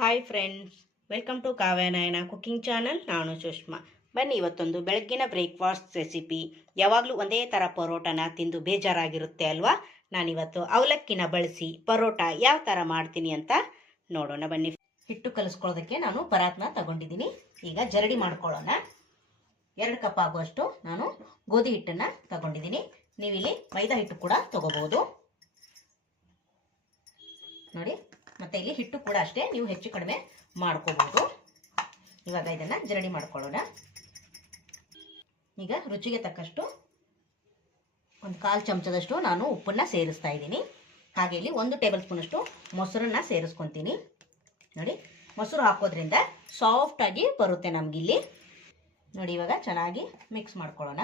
Hi friends, welcome to Kavyanayana cooking channel. ನಾನು ಸುಷ್ಮಾ. ಬನ್ನಿ, ಇವತ್ತೊಂದು ಬೆಳಗ್ಗಿನ ಬ್ರೇಕ್ಫಾಸ್ಟ್ ರೆಸಿಪಿ. ಯಾವಾಗಲೂ ಒಂದೇ ಥರ ಪರೋಟನ ತಿಂದು ಬೇಜಾರಾಗಿರುತ್ತೆ ಅಲ್ವಾ? ನಾನಿವತ್ತು ಅವಲಕ್ಕಿನ ಬಳಸಿ ಪರೋಟ ಯಾವ ಥರ ಮಾಡ್ತೀನಿ ಅಂತ ನೋಡೋಣ ಬನ್ನಿ. ಹಿಟ್ಟು ಕಲಿಸ್ಕೊಳ್ಳೋದಕ್ಕೆ ನಾನು ಪರಾತ್ನ ತಗೊಂಡಿದ್ದೀನಿ. ಈಗ ಜರಡಿ ಮಾಡ್ಕೊಳ್ಳೋಣ. 2 ಕಪ್ ಆಗುವಷ್ಟು ನಾನು ಗೋಧಿ ಹಿಟ್ಟನ್ನು ತಗೊಂಡಿದ್ದೀನಿ. ನೀವಿಲ್ಲಿ ಮೈದಾ ಹಿಟ್ಟು ಕೂಡ ತಗೋಬಹುದು ನೋಡಿ. ಮತ್ತೆ ಇಲ್ಲಿ ಹಿಟ್ಟು ಕೂಡ ಅಷ್ಟೇ, ನೀವು ಹೆಚ್ಚು ಕಡಿಮೆ ಮಾಡ್ಕೋಬಹುದು. ಇವಾಗ ಇದನ್ನ ಜರಡಿ ಮಾಡ್ಕೊಳ್ಳೋಣ. ಈಗ ರುಚಿಗೆ ತಕ್ಕಷ್ಟು 1/4 ಚಮಚದಷ್ಟು ನಾನು ಉಪ್ಪನ್ನ ಸೇರಿಸ್ತಾ ಇದ್ದೀನಿ. ಹಾಗೆ ಇಲ್ಲಿ 1 ಟೇಬಲ್ ಸ್ಪೂನ್ ಅಷ್ಟು ಮೊಸರನ್ನ ಸೇರಿಸ್ಕೊಂತೀನಿ ನೋಡಿ. ಮೊಸರು ಹಾಕೋದ್ರಿಂದ ಸಾಫ್ಟ್ ಆಗಿ ಬರುತ್ತೆ ನಮ್ಗಿಲ್ಲಿ ನೋಡಿ. ಇವಾಗ ಚೆನ್ನಾಗಿ ಮಿಕ್ಸ್ ಮಾಡ್ಕೊಳ್ಳೋಣ.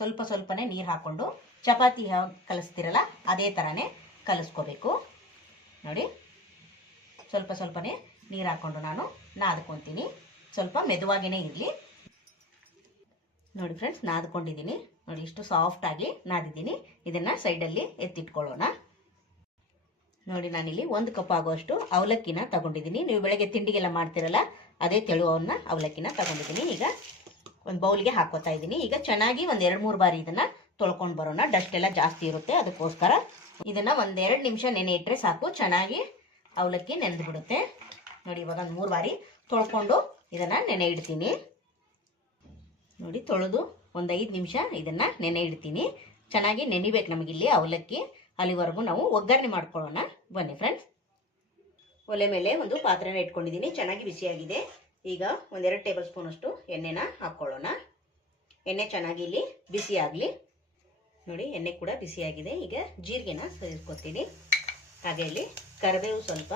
ಸ್ವಲ್ಪ ಸ್ವಲ್ಪನೇ ನೀರು ಹಾಕೊಂಡು ಚಪಾತಿ ಕಲಿಸ್ತಿರಲ್ಲ ಅದೇ ಥರನೇ ಕಲಿಸ್ಕೋಬೇಕು ನೋಡಿ. ಸ್ವಲ್ಪ ಸ್ವಲ್ಪನೇ ನೀರು ಹಾಕ್ಕೊಂಡು ನಾನು ನಾದ್ಕೊತೀನಿ. ಸ್ವಲ್ಪ ಮೆದುವಾಗಿನೇ ಇರಲಿ ನೋಡಿ ಫ್ರೆಂಡ್ಸ್. ನಾದ್ಕೊಂಡಿದ್ದೀನಿ ನೋಡಿ, ಇಷ್ಟು ಸಾಫ್ಟಾಗಿ ನಾದಿದ್ದೀನಿ. ಇದನ್ನು ಸೈಡಲ್ಲಿ ಎತ್ತಿಟ್ಕೊಳ್ಳೋಣ ನೋಡಿ. ನಾನಿಲ್ಲಿ 1 ಕಪ್ ಆಗುವಷ್ಟು ಅವಲಕ್ಕಿನ ತಗೊಂಡಿದ್ದೀನಿ. ನೀವು ಬೆಳಗ್ಗೆ ತಿಂಡಿಗೆಲ್ಲ ಮಾಡ್ತಿರಲ್ಲ ಅದೇ ತೆಳುವನ್ನ ಅವಲಕ್ಕಿನ ತಗೊಂಡಿದ್ದೀನಿ. ಈಗ ಒಂದು ಬೌಲ್ಗೆ ಹಾಕೋತಾ ಇದ್ದೀನಿ. ಈಗ ಚೆನ್ನಾಗಿ ಒಂದು 2-3 ಬಾರಿ ಇದನ್ನು ತೊಳ್ಕೊಂಡು ಬರೋಣ. ಡಸ್ಟ್ ಎಲ್ಲ ಜಾಸ್ತಿ ಇರುತ್ತೆ, ಅದಕ್ಕೋಸ್ಕರ ಇದನ್ನು 1-2 ನಿಮಿಷ ನೆನೆ ಇಟ್ಟರೆ ಸಾಕು. ಚೆನ್ನಾಗಿ ಅವಲಕ್ಕಿ ನೆನೆದು ಬಿಡುತ್ತೆ ನೋಡಿ. ಇವಾಗ ಒಂದು 3 ಬಾರಿ ತೊಳ್ಕೊಂಡು ಇದನ್ನು ನೆನೆ ಇಡ್ತೀನಿ ನೋಡಿ. ತೊಳೆದು ಒಂದು 5 ನಿಮಿಷ ಇದನ್ನು ನೆನೆ ಇಡ್ತೀನಿ. ಚೆನ್ನಾಗಿ ನೆನಿಬೇಕು ನಮಗಿಲ್ಲಿ ಅವಲಕ್ಕಿ. ಅಲ್ಲಿವರೆಗೂ ನಾವು ಒಗ್ಗರಣೆ ಮಾಡ್ಕೊಳ್ಳೋಣ ಬನ್ನಿ ಫ್ರೆಂಡ್ಸ್. ಒಲೆ ಮೇಲೆ ಒಂದು ಪಾತ್ರೆನ ಇಟ್ಕೊಂಡಿದ್ದೀನಿ, ಚೆನ್ನಾಗಿ ಬಿಸಿಯಾಗಿದೆ. ಈಗ 1-2 ಟೇಬಲ್ ಸ್ಪೂನ್ ಅಷ್ಟು ಎಣ್ಣೆನ ಹಾಕ್ಕೊಳ್ಳೋಣ. ಎಣ್ಣೆ ಚೆನ್ನಾಗಿ ಇಲ್ಲಿ ಬಿಸಿ ಆಗಲಿ ನೋಡಿ. ಎಣ್ಣೆ ಕೂಡ ಬಿಸಿಯಾಗಿದೆ. ಈಗ ಜೀರಿಗೆನ ಸೇರಿಸ್ಕೊತೀನಿ. ಹಾಗೆ ಇಲ್ಲಿ ಕರಿಬೇವು ಸ್ವಲ್ಪ,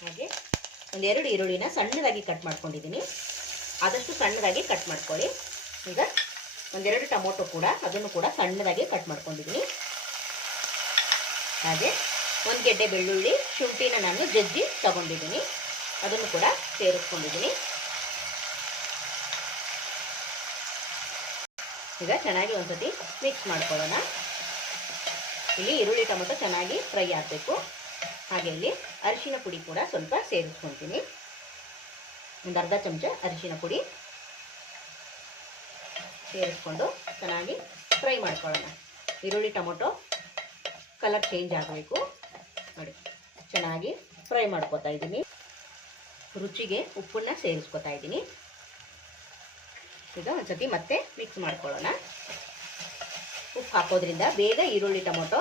ಹಾಗೆ 1-2 ಈರುಳ್ಳಿನ ಸಣ್ಣದಾಗಿ ಕಟ್ ಮಾಡ್ಕೊಂಡಿದ್ದೀನಿ. ಆದಷ್ಟು ಸಣ್ಣದಾಗಿ ಕಟ್ ಮಾಡ್ಕೊಳ್ಳಿ. ಈಗ 1-2 ಟೊಮೊಟೊ ಕೂಡ, ಅದನ್ನು ಕೂಡ ಸಣ್ಣದಾಗಿ ಕಟ್ ಮಾಡ್ಕೊಂಡಿದ್ದೀನಿ. ಹಾಗೆ 1 ಗೆಡ್ಡೆ ಬೆಳ್ಳುಳ್ಳಿ, ಶುಂಠಿನ ನಾನು ಜಜ್ಜಿ ತಗೊಂಡಿದ್ದೀನಿ, ಅದನ್ನು ಕೂಡ ಸೇರಿಸ್ಕೊಂಡಿದ್ದೀನಿ. ಈಗ ಚೆನ್ನಾಗಿ ಒಂದ್ಸತಿ ಮಿಕ್ಸ್ ಮಾಡ್ಕೊಳ್ಳೋಣ. ಇಲ್ಲಿ ಈರುಳ್ಳಿ ಟೊಮೊಟೊ ಚೆನ್ನಾಗಿ ಫ್ರೈ ಆಗಬೇಕು. ಹಾಗೆ ಇಲ್ಲಿ ಅರಿಶಿನ ಪುಡಿ ಕೂಡ ಸ್ವಲ್ಪ ಸೇರಿಸ್ಕೊತೀನಿ. ಒಂದು ಅರ್ಧ ಚಮಚ ಅರಿಶಿನ ಪುಡಿ ಸೇರಿಸ್ಕೊಂಡು ಚೆನ್ನಾಗಿ ಫ್ರೈ ಮಾಡ್ಕೊಳ್ಳೋಣ. ಈರುಳ್ಳಿ ಟೊಮೊಟೊ ಕಲರ್ ಚೇಂಜ್ ಆಗಬೇಕು ನೋಡಿ. ಚೆನ್ನಾಗಿ ಫ್ರೈ ಮಾಡ್ಕೊತಾ ಇದ್ದೀನಿ. ರುಚಿಗೆ ಉಪ್ಪನ್ನ ಸೇರಿಸ್ಕೊತಾ ಇದ್ದೀನಿ. ಈಗ ಒಂದ್ಸತಿ ಮತ್ತೆ ಮಿಕ್ಸ್ ಮಾಡ್ಕೊಳ್ಳೋಣ. ಉಪ್ಪು ಹಾಕೋದ್ರಿಂದ ಬೇಗ ಈರುಳ್ಳಿ ಟೊಮೊಟೊ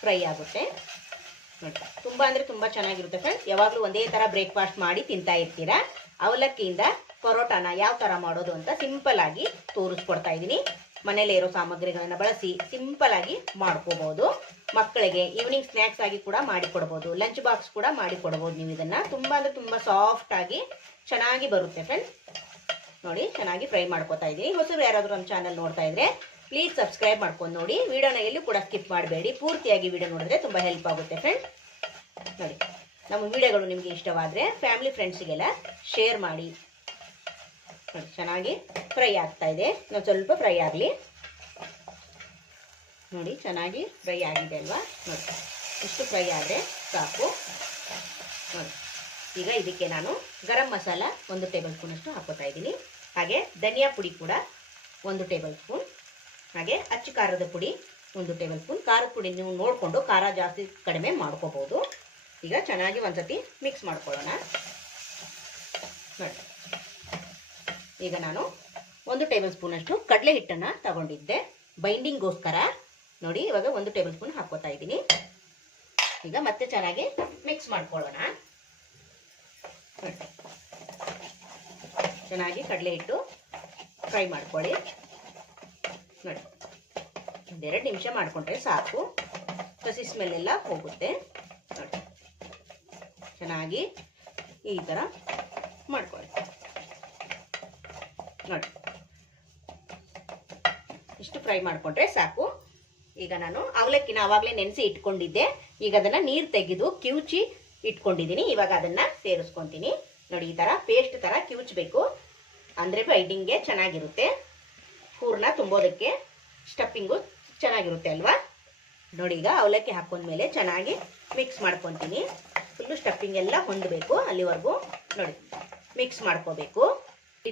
ಫ್ರೈ ಆಗುತ್ತೆ ನೋಡಿ. ತುಂಬ ಅಂದರೆ ತುಂಬ ಚೆನ್ನಾಗಿರುತ್ತೆ ಫ್ರೆಂಡ್ಸ್. ಯಾವಾಗಲೂ ಒಂದೇ ಥರ ಬ್ರೇಕ್ಫಾಸ್ಟ್ ಮಾಡಿ ತಿಂತಾ ಇರ್ತೀರಾ. ಅವಲಕ್ಕಿಯಿಂದ ಪರೋಟಾನ ಯಾವ ಥರ ಮಾಡೋದು ಅಂತ ಸಿಂಪಲ್ ಆಗಿ ತೋರಿಸ್ಕೊಡ್ತಾ ಇದ್ದೀನಿ. ಮನೇಲೇ ಇರೋ ಸಾಮಗ್ರಿಗಳನ್ನು ಬಳಸಿ ಸಿಂಪಲ್ ಆಗಿ ಮಾಡ್ಕೋಬಹುದು. ಮಕ್ಕಳಿಗೆ ಈವ್ನಿಂಗ್ ಸ್ನ್ಯಾಕ್ಸ್ ಆಗಿ ಕೂಡ ಮಾಡಿಕೊಡ್ಬೋದು, ಲಂಚ್ ಬಾಕ್ಸ್ ಕೂಡ ಮಾಡಿಕೊಡ್ಬೋದು. ನೀವು ಇದನ್ನು ತುಂಬ ಅಂದರೆ ತುಂಬ ಸಾಫ್ಟ್ ಆಗಿ ಚೆನ್ನಾಗಿ ಬರುತ್ತೆ ಫ್ರೆಂಡ್ಸ್ ನೋಡಿ. ಚೆನ್ನಾಗಿ ಫ್ರೈ ಮಾಡ್ಕೋತಾ ಇದ್ದೀನಿ. ಹೊಸರು ಯಾರಾದರೂ ನಮ್ಮ ಚಾನಲ್ ನೋಡ್ತಾ ಇದ್ರೆ ಪ್ಲೀಸ್ ಸಬ್ಸ್ಕ್ರೈಬ್ ಮಾಡ್ಕೊಂಡು ನೋಡಿ. ವಿಡಿಯೋನ ಎಲ್ಲೂ ಕೂಡ ಸ್ಕಿಪ್ ಮಾಡಬೇಡಿ, ಪೂರ್ತಿಯಾಗಿ ವಿಡಿಯೋ ನೋಡಿದ್ರೆ ತುಂಬ ಹೆಲ್ಪ್ ಆಗುತ್ತೆ ಫ್ರೆಂಡ್ಸ್ ನೋಡಿ. ನಮ್ಮ ವಿಡಿಯೋಗಳು ನಿಮಗೆ ಇಷ್ಟವಾದರೆ ಫ್ಯಾಮಿಲಿ ಫ್ರೆಂಡ್ಸಿಗೆಲ್ಲ ಶೇರ್ ಮಾಡಿ ನೋಡಿ. ಚೆನ್ನಾಗಿ ಫ್ರೈ ಆಗ್ತಾ ಇದೆ. ನಾವು ಸ್ವಲ್ಪ ಫ್ರೈ ಆಗಲಿ ನೋಡಿ. ಚೆನ್ನಾಗಿ ಫ್ರೈ ಆಗಿದೆ ಅಲ್ವಾ ನೋಡಿ. ಇಷ್ಟು ಫ್ರೈ ಆದರೆ ಸಾಕು ನೋಡಿ. ಈಗ ಇದಕ್ಕೆ ನಾನು ಗರಂ ಮಸಾಲ 1 ಟೇಬಲ್ ಸ್ಪೂನ್ ಅಷ್ಟು ಹಾಕೋತಾ ಇದ್ದೀನಿ. ಹಾಗೆ ಧನಿಯಾ ಪುಡಿ ಕೂಡ 1 ಟೇಬಲ್ ಸ್ಪೂನ್, ಹಾಗೆ ಅಚ್ಚ ಖಾರದ ಪುಡಿ 1 ಟೇಬಲ್ ಸ್ಪೂನ್. ಖಾರದ ಪುಡಿ ನೀವು ನೋಡಿಕೊಂಡು ಖಾರ ಜಾಸ್ತಿ ಕಡಿಮೆ ಮಾಡ್ಕೋಬಹುದು. ಈಗ ಚೆನ್ನಾಗಿ ಒಂದ್ಸತಿ ಮಿಕ್ಸ್ ಮಾಡ್ಕೊಳ್ಳೋಣ ನೋಡಿ. ಈಗ ನಾನು 1 ಟೇಬಲ್ ಸ್ಪೂನ್ ಅಷ್ಟು ಕಡಲೆ ಹಿಟ್ಟನ್ನು ತಗೊಂಡಿದ್ದೆ ಬೈಂಡಿಂಗ್ಗೋಸ್ಕರ ನೋಡಿ. ಇವಾಗ 1 ಟೇಬಲ್ ಸ್ಪೂನ್ ಹಾಕೋತಾ ಇದ್ದೀನಿ. ಈಗ ಮತ್ತೆ ಚೆನ್ನಾಗಿ ಮಿಕ್ಸ್ ಮಾಡ್ಕೊಳ್ಳೋಣ. ಚೆನ್ನಾಗಿ ಕಡಲೆ ಹಿಟ್ಟು ಫ್ರೈ ಮಾಡ್ಕೊಳ್ಳಿ ನೋಡಿ. 1-2 ನಿಮಿಷ ಮಾಡಿಕೊಂಡ್ರೆ ಸಾಕು, ಹಸಿ ಸ್ಮೆಲ್ ಎಲ್ಲ ಹೋಗುತ್ತೆ ನೋಡಿ. ಚೆನ್ನಾಗಿ ಈ ಥರ ಮಾಡ್ಕೊಳ್ಳಿ ನೋಡಿ. ಇಷ್ಟು ಫ್ರೈ ಮಾಡಿಕೊಂಡ್ರೆ ಸಾಕು. ಈಗ ನಾನು ಅವಲಕ್ಕಿನ ಆವಾಗಲೇ ನೆನೆಸಿ ಇಟ್ಕೊಂಡಿದ್ದೆ. ಈಗ ಅದನ್ನು ನೀರು ತೆಗೆದು ಕಿವುಚಿ ಇಟ್ಕೊಂಡಿದ್ದೀನಿ. ಇವಾಗ ಅದನ್ನು ಸೇರಿಸ್ಕೊತೀನಿ ನೋಡಿ. ಈ ಥರ ಪೇಸ್ಟ್ ಥರ ಕಿವುಚಬೇಕು, ಅಂದರೆ ಬೈಂಡಿಂಗ್ಗೆ ಚೆನ್ನಾಗಿರುತ್ತೆ. ಹೂರ್ಣ ತುಂಬೋದಕ್ಕೆ ಸ್ಟಫಿಂಗು ಚೆನ್ನಾಗಿರುತ್ತೆ ಅಲ್ವಾ ನೋಡಿ. ಈಗ ಅವಲಕ್ಕಿ ಹಾಕೊಂಡ್ಮೇಲೆ ಚೆನ್ನಾಗಿ ಮಿಕ್ಸ್ ಮಾಡ್ಕೊತೀನಿ ಫುಲ್ಲು ಸ್ಟಫಿಂಗ್ ಎಲ್ಲ ಹೊಂದಬೇಕು ಅಲ್ಲಿವರೆಗೂ ನೋಡಿ ಮಿಕ್ಸ್ ಮಾಡ್ಕೋಬೇಕು.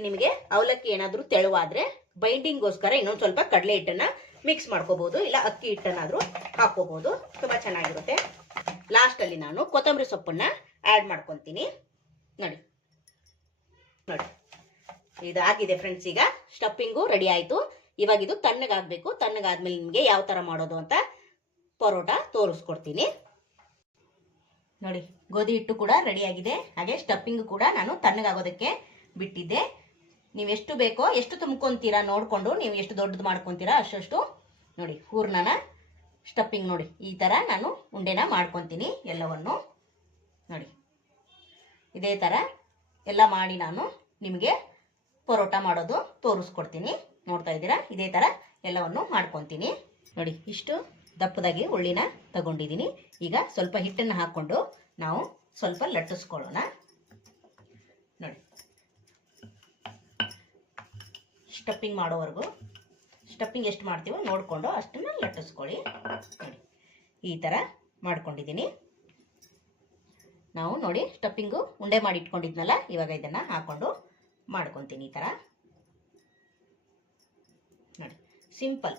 ನಿಮಗೆ ಅವಲಕ್ಕಿ ಏನಾದರೂ ತೆಳುವಾದರೆ ಬೈಂಡಿಂಗ್ಗೋಸ್ಕರ ಇನ್ನೊಂದು ಸ್ವಲ್ಪ ಕಡಲೆ ಹಿಟ್ಟನ್ನು ಮಿಕ್ಸ್ ಮಾಡ್ಕೋಬಹುದು, ಇಲ್ಲ ಅಕ್ಕಿ ಹಿಟ್ಟನ್ನಾದರೂ ಹಾಕೋಬಹುದು, ತುಂಬ ಚೆನ್ನಾಗಿರುತ್ತೆ. ಲಾಸ್ಟಲ್ಲಿ ನಾನು ಕೊತ್ತಂಬರಿ ಸೊಪ್ಪನ್ನ ಆ್ಯಡ್ ಮಾಡ್ಕೊತೀನಿ. ನೋಡಿ ನೋಡಿ ಇದಾಗಿದೆ ಫ್ರೆಂಡ್ಸ್. ಈಗ ಸ್ಟಫಿಂಗು ರೆಡಿ ಆಯಿತು. ಇವಾಗ ಇದು ತಣ್ಣಗಾಗಬೇಕು. ತಣ್ಣಗಾದ್ಮೇಲೆ ನಿಮಗೆ ಯಾವ ಥರ ಮಾಡೋದು ಅಂತ ಪರೋಟ ತೋರಿಸ್ಕೊಡ್ತೀನಿ. ನೋಡಿ ಗೋಧಿ ಹಿಟ್ಟು ಕೂಡ ರೆಡಿಯಾಗಿದೆ, ಹಾಗೆ ಸ್ಟಫಿಂಗ್ ಕೂಡ ನಾನು ತಣ್ಣಗಾಗೋದಕ್ಕೆ ಬಿಟ್ಟಿದ್ದೆ. ನೀವು ಎಷ್ಟು ಬೇಕೋ ಎಷ್ಟು ತುಂಬ್ಕೊತೀರಾ ನೋಡಿಕೊಂಡು ನೀವು ಎಷ್ಟು ದೊಡ್ಡದು ಮಾಡ್ಕೊತೀರಾ ಅಷ್ಟು ನೋಡಿ ಹೂರ್ಣನ ಸ್ಟಫಿಂಗ್ ನೋಡಿ ಈ ಥರ ನಾನು ಉಂಡೆನ ಮಾಡ್ಕೊತೀನಿ ಎಲ್ಲವನ್ನು. ನೋಡಿ ಇದೇ ಥರ ಎಲ್ಲ ಮಾಡಿ ನಾನು ನಿಮಗೆ ಪರೋಟ ಮಾಡೋದು ತೋರಿಸ್ಕೊಡ್ತೀನಿ. ನೋಡ್ತಾ ಇದ್ದೀರಾ, ಇದೇ ಥರ ಎಲ್ಲವನ್ನು ಮಾಡ್ಕೊತೀನಿ. ನೋಡಿ ಇಷ್ಟು ದಪ್ಪದಾಗಿ ಉಳ್ಳಿನ ತಗೊಂಡಿದ್ದೀನಿ. ಈಗ ಸ್ವಲ್ಪ ಹಿಟ್ಟನ್ನು ಹಾಕ್ಕೊಂಡು ನಾವು ಸ್ವಲ್ಪ ಲಟ್ಟಿಸ್ಕೊಳ್ಳೋಣ. ನೋಡಿ ಸ್ಟಫಿಂಗ್ ಮಾಡೋವರೆಗೂ ಸ್ಟಫಿಂಗ್ ಎಷ್ಟು ಮಾಡ್ತೀವೋ ನೋಡಿಕೊಂಡು ಅಷ್ಟನ್ನು ಲಟ್ಟಿಸ್ಕೊಳ್ಳಿ. ನೋಡಿ ಈ ಥರ ಮಾಡ್ಕೊಂಡಿದ್ದೀನಿ ನಾವು. ನೋಡಿ ಸ್ಟಫಿಂಗು ಉಂಡೆ ಮಾಡಿ ಇಟ್ಕೊಂಡಿದ್ನಲ್ಲ, ಇವಾಗ ಇದನ್ನು ಹಾಕ್ಕೊಂಡು ಮಾಡ್ಕೊತೀನಿ ಈ ಥರ. ನೋಡಿ ಸಿಂಪಲ್,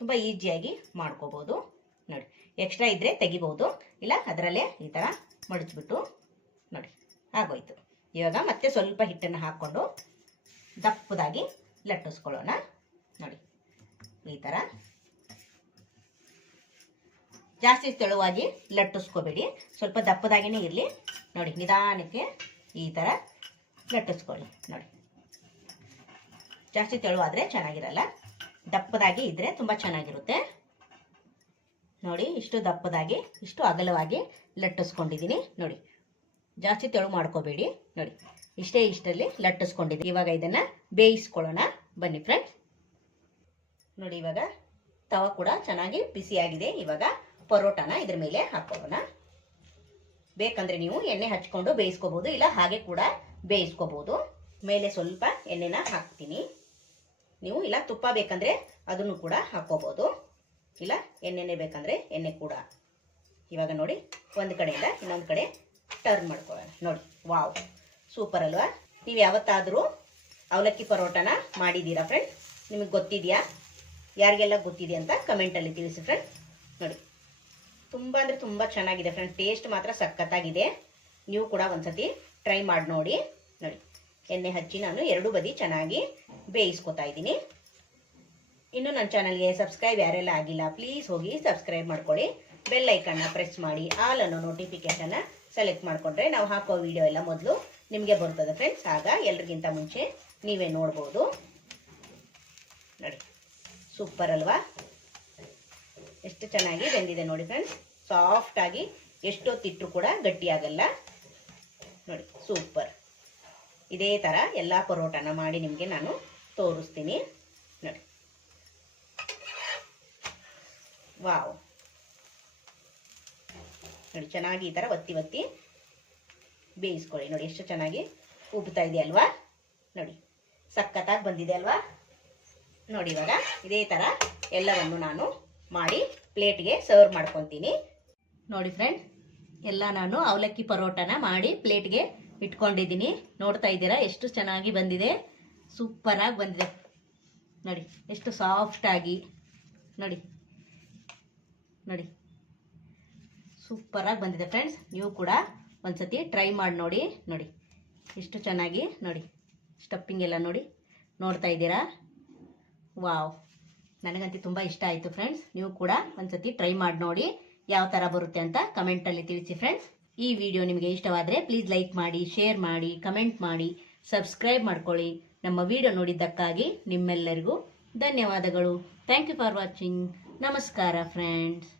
ತುಂಬ ಈಸಿಯಾಗಿ ಮಾಡ್ಕೋಬೋದು. ನೋಡಿ ಎಕ್ಸ್ಟ್ರಾ ಇದ್ದರೆ ತೆಗಿಬೋದು, ಇಲ್ಲ ಅದರಲ್ಲೇ ಈ ಥರ ಮಡಚಿಬಿಟ್ಟು ನೋಡಿ ಆಗೋಯ್ತು. ಇವಾಗ ಮತ್ತೆ ಸ್ವಲ್ಪ ಹಿಟ್ಟನ್ನು ಹಾಕ್ಕೊಂಡು ದಪ್ಪದಾಗಿ ಲಟ್ಟಿಸ್ಕೊಳ್ಳೋಣ. ನೋಡಿ ಈ ಥರ ಜಾಸ್ತಿ ತೆಳುವಾಗಿ ಲಟ್ಟಿಸ್ಕೋಬೇಡಿ, ಸ್ವಲ್ಪ ದಪ್ಪದಾಗಿಯೇ ಇರಲಿ. ನೋಡಿ ನಿಧಾನಕ್ಕೆ ಈ ಥರ ಲಟ್ಟಿಸ್ಕೊಳ್ಳಿ. ನೋಡಿ ಜಾಸ್ತಿ ತೆಳುವಾದರೆ ಚೆನ್ನಾಗಿರಲ್ಲ, ದಪ್ಪದಾಗಿ ಇದ್ದರೆ ತುಂಬ ಚೆನ್ನಾಗಿರುತ್ತೆ. ನೋಡಿ ಇಷ್ಟು ದಪ್ಪದಾಗಿ ಇಷ್ಟು ಅಗಲವಾಗಿ ಲಟ್ಟಿಸ್ಕೊಂಡಿದ್ದೀನಿ. ನೋಡಿ ಜಾಸ್ತಿ ತೆಳು ಮಾಡ್ಕೋಬೇಡಿ. ನೋಡಿ ಇಷ್ಟಲ್ಲಿ ಲಟ್ಟಿಸ್ಕೊಂಡಿದ್ದೀನಿ. ಇವಾಗ ಇದನ್ನು ಬೇಯಿಸ್ಕೊಳ್ಳೋಣ ಬನ್ನಿ ಫ್ರೆಂಡ್ಸ್. ನೋಡಿ ಇವಾಗ ತವ ಕೂಡ ಚೆನ್ನಾಗಿ ಬಿಸಿಯಾಗಿದೆ. ಇವಾಗ ಪರೋಟಾನ ಇದ್ರ ಮೇಲೆ ಹಾಕೊಳ್ಳೋಣ. ಬೇಕಂದ್ರೆ ನೀವು ಎಣ್ಣೆ ಹಚ್ಕೊಂಡು ಬೇಯಿಸ್ಕೋಬಹುದು, ಇಲ್ಲ ಹಾಗೆ ಕೂಡ ಬೇಯಿಸ್ಕೋಬಹುದು. ಮೇಲೆ ಸ್ವಲ್ಪ ಎಣ್ಣೆನ ಹಾಕ್ತೀನಿ. ನೀವು ಇಲ್ಲ ತುಪ್ಪ ಬೇಕಂದ್ರೆ ಅದನ್ನು ಕೂಡ ಹಾಕೋಬಹುದು, ಇಲ್ಲ ಎಣ್ಣೆನೇ ಬೇಕಂದ್ರೆ ಎಣ್ಣೆ ಕೂಡ. ಇವಾಗ ನೋಡಿ ಒಂದು ಕಡೆಯಿಂದ ಇನ್ನೊಂದು ಕಡೆ ಟರ್ನ್ ಮಾಡ್ಕೊಳ್ಳೋಣ. ನೋಡಿ ವಾವ್ ಸೂಪರ್ ಅಲ್ವಾ? ನೀವು ಯಾವತ್ತಾದರೂ ಅವಲಕ್ಕಿ ಪರೋಟನ ಮಾಡಿದ್ದೀರಾ ಫ್ರೆಂಡ್? ನಿಮಗೆ ಗೊತ್ತಿದೆಯಾ? ಯಾರಿಗೆಲ್ಲ ಗೊತ್ತಿದೆ ಅಂತ ಕಮೆಂಟಲ್ಲಿ ತಿಳಿಸಿ ಫ್ರೆಂಡ್. ನೋಡಿ ತುಂಬ ಅಂದರೆ ತುಂಬ ಚೆನ್ನಾಗಿದೆ ಫ್ರೆಂಡ್, ಟೇಸ್ಟ್ ಮಾತ್ರ ಸಖತ್ತಾಗಿದೆ. ನೀವು ಕೂಡ ಒಂದ್ಸತಿ ಟ್ರೈ ಮಾಡಿ ನೋಡಿ. ನೋಡಿ ಎಣ್ಣೆ ಹಚ್ಚಿ ನಾನು ಎರಡು ಬದಿ ಚೆನ್ನಾಗಿ ಬೇಯಿಸ್ಕೊತಾ ಇದ್ದೀನಿ. ಇನ್ನು ನನ್ನ ಚಾನಲ್ಗೆ ಸಬ್ಸ್ಕ್ರೈಬ್ ಯಾರೆಲ್ಲ ಆಗಿಲ್ಲ ಪ್ಲೀಸ್ ಹೋಗಿ ಸಬ್ಸ್ಕ್ರೈಬ್ ಮಾಡ್ಕೊಳ್ಳಿ. ಬೆಲ್ ಐಕನ್ನ ಪ್ರೆಸ್ ಮಾಡಿ ಆಲ್ ಅನ್ನೋ ನೋಟಿಫಿಕೇಶನ್ನ ಸೆಲೆಕ್ಟ್ ಮಾಡಿಕೊಂಡ್ರೆ ನಾವು ಹಾಕೋ ವಿಡಿಯೋ ಎಲ್ಲ ಮೊದಲು ನಿಮಗೆ ಬರ್ತದೆ ಫ್ರೆಂಡ್ಸ್. ಆಗ ಎಲ್ರಿಗಿಂತ ಮುಂಚೆ ನೀವೇ ನೋಡ್ಬೋದು. ನೋಡಿ ಸೂಪರ್ ಅಲ್ವಾ? ಎಷ್ಟು ಚೆನ್ನಾಗಿ ಬೆಂದಿದೆ ನೋಡಿ ಫ್ರೆಂಡ್ಸ್. ಸಾಫ್ಟಾಗಿ ಎಷ್ಟೊತ್ತಿಟ್ಟರು ಕೂಡ ಗಟ್ಟಿಯಾಗಲ್ಲ. ನೋಡಿ ಸೂಪರ್. ಇದೇ ಥರ ಎಲ್ಲ ಪರೋಟನ ಮಾಡಿ ನಿಮಗೆ ನಾನು ತೋರಿಸ್ತೀನಿ. ನೋಡಿ ವಾವ್ ನೋಡಿ ಚೆನ್ನಾಗಿ ಈ ಥರ ಒತ್ತಿ ಬೇಯಿಸ್ಕೊಳ್ಳಿ. ನೋಡಿ ಎಷ್ಟು ಚೆನ್ನಾಗಿ ಉಬ್ತಾ ಇದೆ ಅಲ್ವಾ? ನೋಡಿ ಸಖತ್ತಾಗಿ ಬಂದಿದೆ ಅಲ್ವಾ? ನೋಡಿ ಇವಾಗ ಇದೇ ಥರ ಎಲ್ಲವನ್ನು ನಾನು ಮಾಡಿ ಪ್ಲೇಟ್ಗೆ ಸರ್ವ್ ಮಾಡ್ಕೊತೀನಿ. ನೋಡಿ ಫ್ರೆಂಡ್, ಎಲ್ಲ ನಾನು ಅವಲಕ್ಕಿ ಪರೋಟನ ಮಾಡಿ ಪ್ಲೇಟ್ಗೆ ಇಟ್ಕೊಂಡಿದ್ದೀನಿ. ನೋಡ್ತಾ ಇದ್ದೀರಾ ಎಷ್ಟು ಚೆನ್ನಾಗಿ ಬಂದಿದೆ, ಸೂಪರಾಗಿ ಬಂದಿದೆ. ನೋಡಿ ಎಷ್ಟು ಸಾಫ್ಟಾಗಿ, ನೋಡಿ ನೋಡಿ ಸೂಪರಾಗಿ ಬಂದಿದೆ ಫ್ರೆಂಡ್ಸ್. ನೀವು ಕೂಡ ಒಂದ್ಸತಿ ಟ್ರೈ ಮಾಡಿ ನೋಡಿ. ನೋಡಿ ಎಷ್ಟು ಚೆನ್ನಾಗಿ ನೋಡಿ ಸ್ಟಫಿಂಗ್ ಎಲ್ಲ ನೋಡಿ ನೋಡ್ತಾ ಇದ್ದೀರಾ? ವಾವ್, ನನಗಂತೂ ತುಂಬ ಇಷ್ಟ ಆಯಿತು ಫ್ರೆಂಡ್ಸ್. ನೀವು ಕೂಡ ಒಂದ್ಸತಿ ಟ್ರೈ ಮಾಡಿ ನೋಡಿ, ಯಾವ ಥರ ಬರುತ್ತೆ ಅಂತ ಕಮೆಂಟಲ್ಲಿ ತಿಳಿಸಿ ಫ್ರೆಂಡ್ಸ್. ಈ ವಿಡಿಯೋ ನಿಮಗೆ ಇಷ್ಟವಾದರೆ ಪ್ಲೀಸ್ ಲೈಕ್ ಮಾಡಿ, ಶೇರ್ ಮಾಡಿ, ಕಮೆಂಟ್ ಮಾಡಿ, ಸಬ್ಸ್ಕ್ರೈಬ್ ಮಾಡ್ಕೊಳ್ಳಿ. ನಮ್ಮ ವಿಡಿಯೋ ನೋಡಿದ್ದಕ್ಕಾಗಿ ನಿಮ್ಮೆಲ್ಲರಿಗೂ ಧನ್ಯವಾದಗಳು. Thank you for watching. ನಮಸ್ಕಾರ ಫ್ರೆಂಡ್ಸ್.